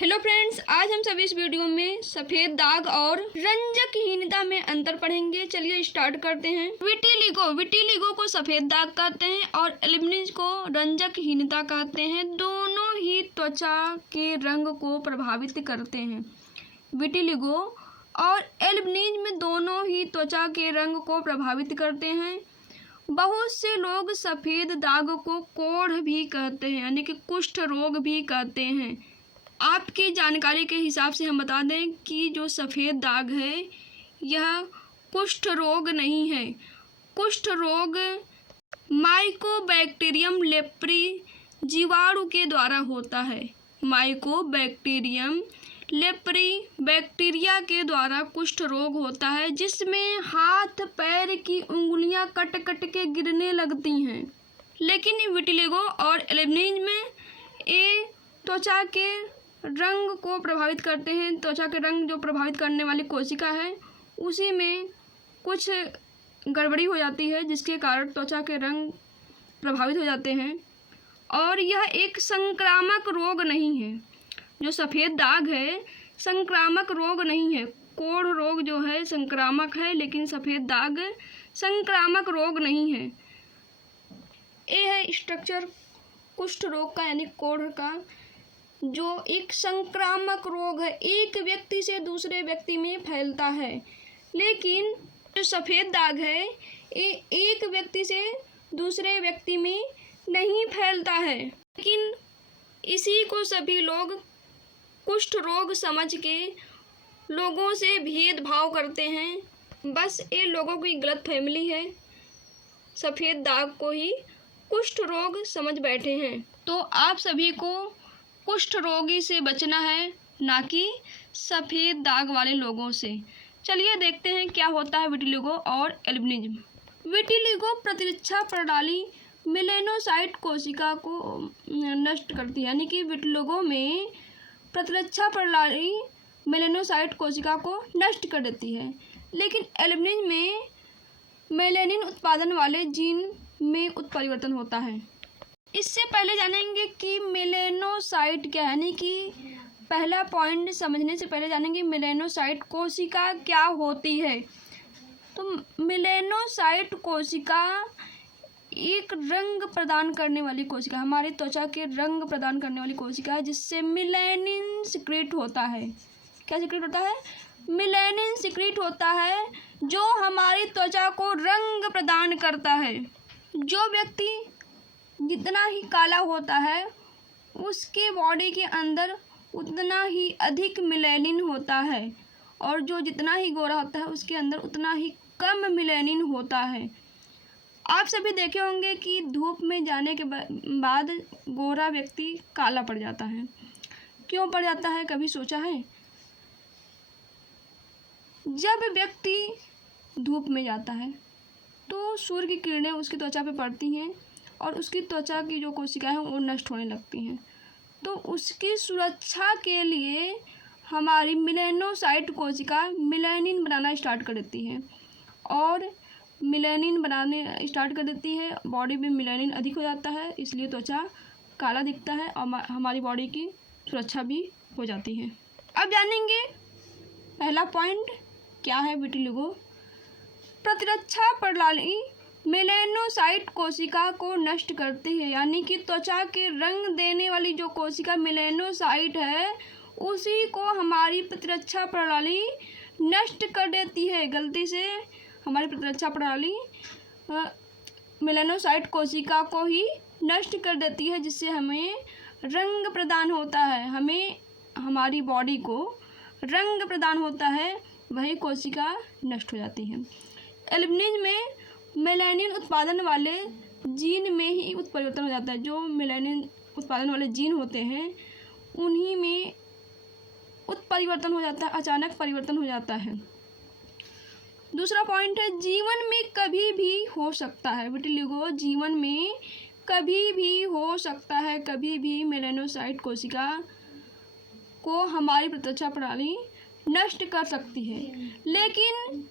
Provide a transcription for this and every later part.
Hello friends, आज हम सभी इस वीडियो में सफेद दाग और रंजकहीनता में अंतर पढ़ेंगे। चलिए स्टार्ट करते हैं। विटिलिगो को सफेद दाग कहते हैं और एल्बिनिज़म को रंजकहीनता कहते हैं। दोनों ही त्वचा के रंग को प्रभावित करते हैं। विटिलिगो और एल्बिनिज़म दोनों ही त्वचा के रंग को प्रभावित करते हैं। बहुत से लोग सफेद दाग को कोढ़ भी कहते हैं, यानी कि कुष्ठ रोग भी कहते हैं। आपकी जानकारी के हिसाब से हम बता दें कि जो सफ़ेद दाग है यह कुष्ठ रोग नहीं है। कुष्ठ रोग माइकोबैक्टीरियम लेप्री जीवाणु के द्वारा होता है। माइकोबैक्टीरियम लेप्री बैक्टीरिया के द्वारा कुष्ठ रोग होता है, जिसमें हाथ पैर की उंगलियां कट कट के गिरने लगती हैं। लेकिन विटिलिगो और एल्बिनिज़म में ये त्वचा के रंग को प्रभावित करते हैं। त्वचा के रंग जो प्रभावित करने वाली कोशिका है उसी में कुछ गड़बड़ी हो जाती है, जिसके कारण त्वचा के रंग प्रभावित हो जाते हैं। और यह एक संक्रामक रोग नहीं है। जो सफ़ेद दाग है संक्रामक रोग नहीं है। कोढ़ रोग जो है संक्रामक है, लेकिन सफ़ेद दाग संक्रामक रोग नहीं है। ये है स्ट्रक्चर कुष्ठ रोग का, यानी कोढ़ का, जो एक संक्रामक रोग है, एक व्यक्ति से दूसरे व्यक्ति में फैलता है। लेकिन जो सफ़ेद दाग है ये एक व्यक्ति से दूसरे व्यक्ति में नहीं फैलता है। लेकिन इसी को सभी लोग कुष्ठ रोग समझ के लोगों से भेदभाव करते हैं। बस ये लोगों की गलतफहमी है, सफ़ेद दाग को ही कुष्ठ रोग समझ बैठे हैं। तो आप सभी को कुष्ठ रोगी से बचना है, ना कि सफ़ेद दाग वाले लोगों से। चलिए देखते हैं क्या होता है विटिलिगो और एल्बिनिज़म। विटिलिगो प्रतिरक्षा प्रणाली मेलानोसाइट कोशिका को नष्ट करती है, यानी कि विटिलिगो में प्रतिरक्षा प्रणाली मेलानोसाइट कोशिका को नष्ट कर देती है। लेकिन एल्बिनिज़म में मेलानिन उत्पादन वाले जीन में उत्परिवर्तन होता है। इससे पहले जानेंगे कि मेलानोसाइट क्या है, यानी कि पहला पॉइंट समझने से पहले जानेंगे मेलानोसाइट कोशिका क्या होती है। तो मेलानोसाइट कोशिका एक रंग प्रदान करने वाली कोशिका, हमारी त्वचा के रंग प्रदान करने वाली कोशिका है, जिससे मेलानिन सिक्रीट होता है। क्या सिक्रीट होता है? मेलानिन सिक्रीट होता है, जो हमारी त्वचा को रंग प्रदान करता है। जो व्यक्ति जितना ही काला होता है उसके बॉडी के अंदर उतना ही अधिक मेलानिन होता है, और जो जितना ही गोरा होता है उसके अंदर उतना ही कम मेलानिन होता है। आप सभी देखे होंगे कि धूप में जाने के बाद गोरा व्यक्ति काला पड़ जाता है। क्यों पड़ जाता है, कभी सोचा है? जब व्यक्ति धूप में जाता है तो सूर्य की किरणें उसकी त्वचा पे पड़ती हैं और उसकी त्वचा की जो कोशिका है वो नष्ट होने लगती हैं। तो उसकी सुरक्षा के लिए हमारी मेलानोसाइट कोशिका मेलानिन बनाना स्टार्ट कर देती है, और मेलानिन बनाने स्टार्ट कर देती है। बॉडी में मेलानिन अधिक हो जाता है, इसलिए त्वचा काला दिखता है और हमारी बॉडी की सुरक्षा भी हो जाती है। अब जानेंगे पहला पॉइंट क्या है विटिलिगो। प्रतिरक्षा प्रणाली मेलानोसाइट कोशिका को नष्ट करती है, यानी कि त्वचा के रंग देने वाली जो कोशिका मेलानोसाइट है उसी को हमारी प्रतिरक्षा प्रणाली नष्ट कर देती है। गलती से हमारी प्रतिरक्षा प्रणाली मेलानोसाइट कोशिका को ही नष्ट कर देती है, जिससे हमें रंग प्रदान होता है, हमें हमारी बॉडी को रंग प्रदान होता है, वही कोशिका नष्ट हो जाती है। एल्बिनिज़म में मेलानिन उत्पादन वाले जीन में ही उत्परिवर्तन हो जाता है। जो मेलानिन उत्पादन वाले जीन होते हैं उन्हीं में उत्परिवर्तन हो जाता है, अचानक परिवर्तन हो जाता है। दूसरा पॉइंट है जीवन में कभी भी हो सकता है। विटिलिगो जीवन में कभी भी हो सकता है, कभी भी मेलानोसाइट कोशिका को हमारी प्रतिरक्षा प्रणाली नष्ट कर सकती है। लेकिन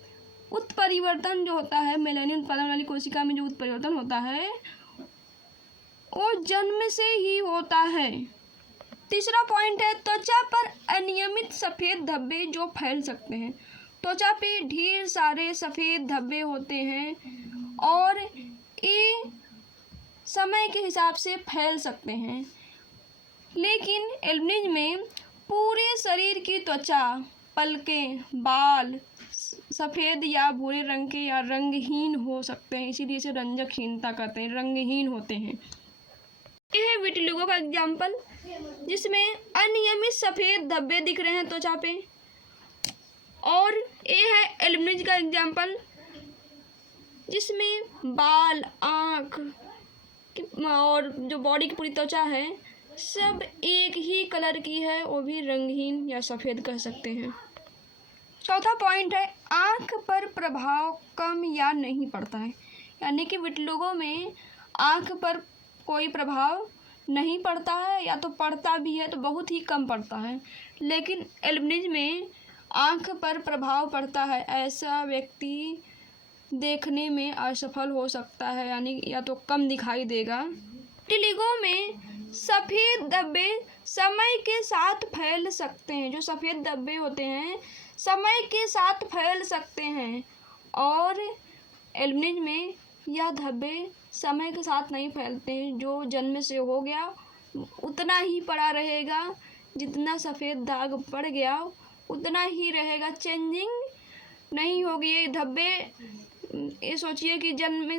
उत्परिवर्तन जो होता है, मेलानिन उत्पादन वाली कोशिका में जो उत्परिवर्तन होता है वो जन्म से ही होता है। तीसरा पॉइंट है त्वचा पर अनियमित सफ़ेद धब्बे जो फैल सकते हैं। त्वचा पे ढेर सारे सफ़ेद धब्बे होते हैं और ये समय के हिसाब से फैल सकते हैं, लेकिन एल्बिनिज्म में पूरे शरीर की त्वचा, पलकें, बाल सफ़ेद या भूरे रंग के या रंगहीन हो सकते हैं, इसीलिए इसे रंजकहीनता कहते हैं, रंगहीन होते हैं। यह है विटिलिगो का एग्जाम्पल, जिसमें अनियमित सफ़ेद धब्बे दिख रहे हैं त्वचा पे। और ये है एल्बिनिज्म का एग्जाम्पल, जिसमें बाल, आँख और जो बॉडी की पूरी त्वचा है सब एक ही कलर की है, वो भी रंगहीन या सफ़ेद कह सकते हैं। चौथा पॉइंट है आँख पर प्रभाव कम या नहीं पड़ता है, यानी कि विटिलिगो में आँख पर कोई प्रभाव नहीं पड़ता है, या तो पड़ता भी है तो बहुत ही कम पड़ता है। लेकिन एल्बिनिज्म में आँख पर प्रभाव पड़ता है, ऐसा व्यक्ति देखने में असफल हो सकता है, यानी या तो कम दिखाई देगा। विटिलिगो में सफ़ेद धब्बे समय के साथ फैल सकते हैं, जो सफ़ेद धब्बे होते हैं समय के साथ फैल सकते हैं, और एल्बिनिज्म में यह धब्बे समय के साथ नहीं फैलते हैं, जो जन्म से हो गया उतना ही पड़ा रहेगा, जितना सफ़ेद दाग पड़ गया उतना ही रहेगा, चेंजिंग नहीं होगी। ये धब्बे, ये सोचिए कि जन्म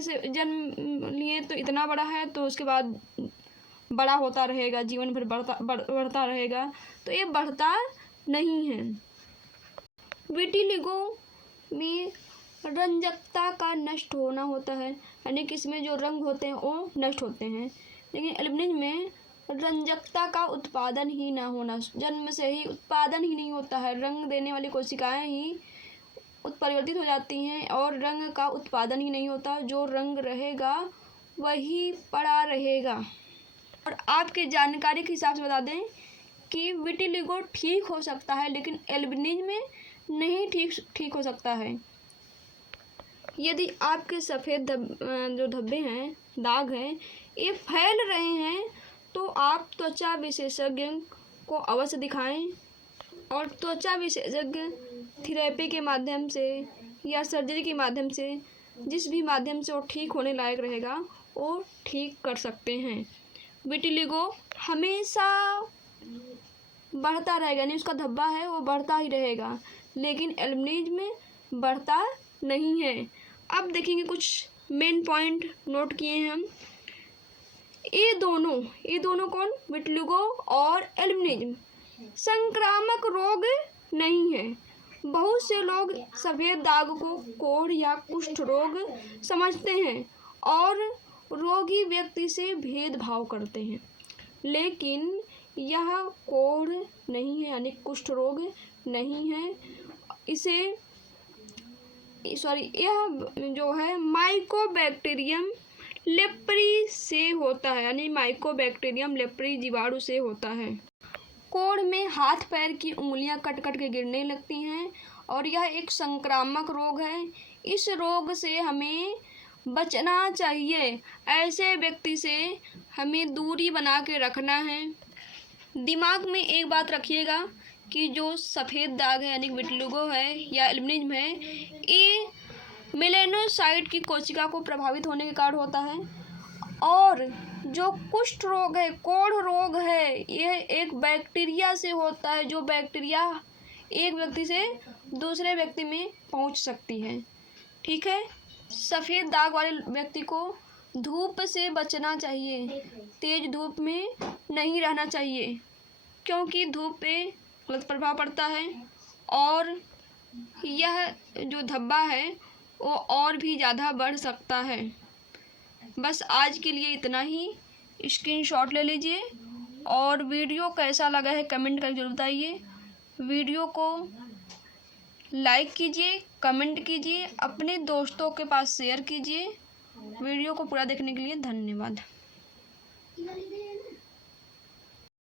लिए तो इतना बड़ा है, तो उसके बाद बड़ा होता रहेगा, जीवन भर बढ़ता रहेगा, तो ये बढ़ता नहीं है। विटिलिगो में रंजकता का नष्ट होना होता है, यानी कि इसमें जो रंग होते हैं वो नष्ट होते हैं, लेकिन एल्बिनिज्म में रंजकता का उत्पादन ही ना होना, जन्म से ही उत्पादन ही नहीं होता है, रंग देने वाली कोशिकाएं ही उत्परिवर्तित हो जाती हैं और रंग का उत्पादन ही नहीं होता, जो रंग रहेगा वही पड़ा रहेगा। और आपकी जानकारी के हिसाब से बता दें कि विटिलिगो ठीक हो सकता है, लेकिन एल्बिनिज्म में नहीं ठीक हो सकता है। यदि आपके सफ़ेद जो धब्बे हैं, दाग हैं, ये फैल रहे हैं, तो आप त्वचा विशेषज्ञ को अवश्य दिखाएं, और त्वचा विशेषज्ञ थेरेपी के माध्यम से या सर्जरी के माध्यम से, जिस भी माध्यम से वो ठीक होने लायक रहेगा, वो ठीक कर सकते हैं। विटिलिगो हमेशा बढ़ता रहेगा, यानी उसका धब्बा है वो बढ़ता ही रहेगा, लेकिन एल्बिनिज्म में बढ़ता नहीं है। अब देखेंगे कुछ मेन पॉइंट नोट किए हैं हम। ये दोनों कौन, विटिलिगो और एल्बिनिज्म, संक्रामक रोग नहीं है। बहुत से लोग सफ़ेद दाग को कोढ़ या कुष्ठ रोग समझते हैं और रोगी व्यक्ति से भेदभाव करते हैं, लेकिन यह कोढ़ नहीं है, यानी कुष्ठ रोग नहीं है। यह जो है माइकोबैक्टीरियम लेप्री से होता है, यानी माइकोबैक्टीरियम लेप्री जीवाणु से होता है। कोढ़ में हाथ पैर की उंगलियां कट कट के गिरने लगती हैं और यह एक संक्रामक रोग है। इस रोग से हमें बचना चाहिए, ऐसे व्यक्ति से हमें दूरी बना के रखना है। दिमाग में एक बात रखिएगा कि जो सफ़ेद दाग है, यानी विटिलिगो है या एल्बिनिज्म है, ये मेलेनोसाइट की कोशिका को प्रभावित होने के कारण होता है। और जो कुष्ठ रोग है, कोढ़ रोग है, यह एक बैक्टीरिया से होता है, जो बैक्टीरिया एक व्यक्ति से दूसरे व्यक्ति में पहुंच सकती है। ठीक है, सफ़ेद दाग वाले व्यक्ति को धूप से बचना चाहिए, तेज धूप में नहीं रहना चाहिए, क्योंकि धूप पे गलत प्रभाव पड़ता है और यह जो धब्बा है वो और भी ज़्यादा बढ़ सकता है। बस आज के लिए इतना ही। स्क्रीनशॉट ले लीजिए और वीडियो कैसा लगा है कमेंट करके जरूर बताइए। वीडियो को लाइक कीजिए, कमेंट कीजिए, अपने दोस्तों के पास शेयर कीजिए। वीडियो को पूरा देखने के लिए धन्यवाद।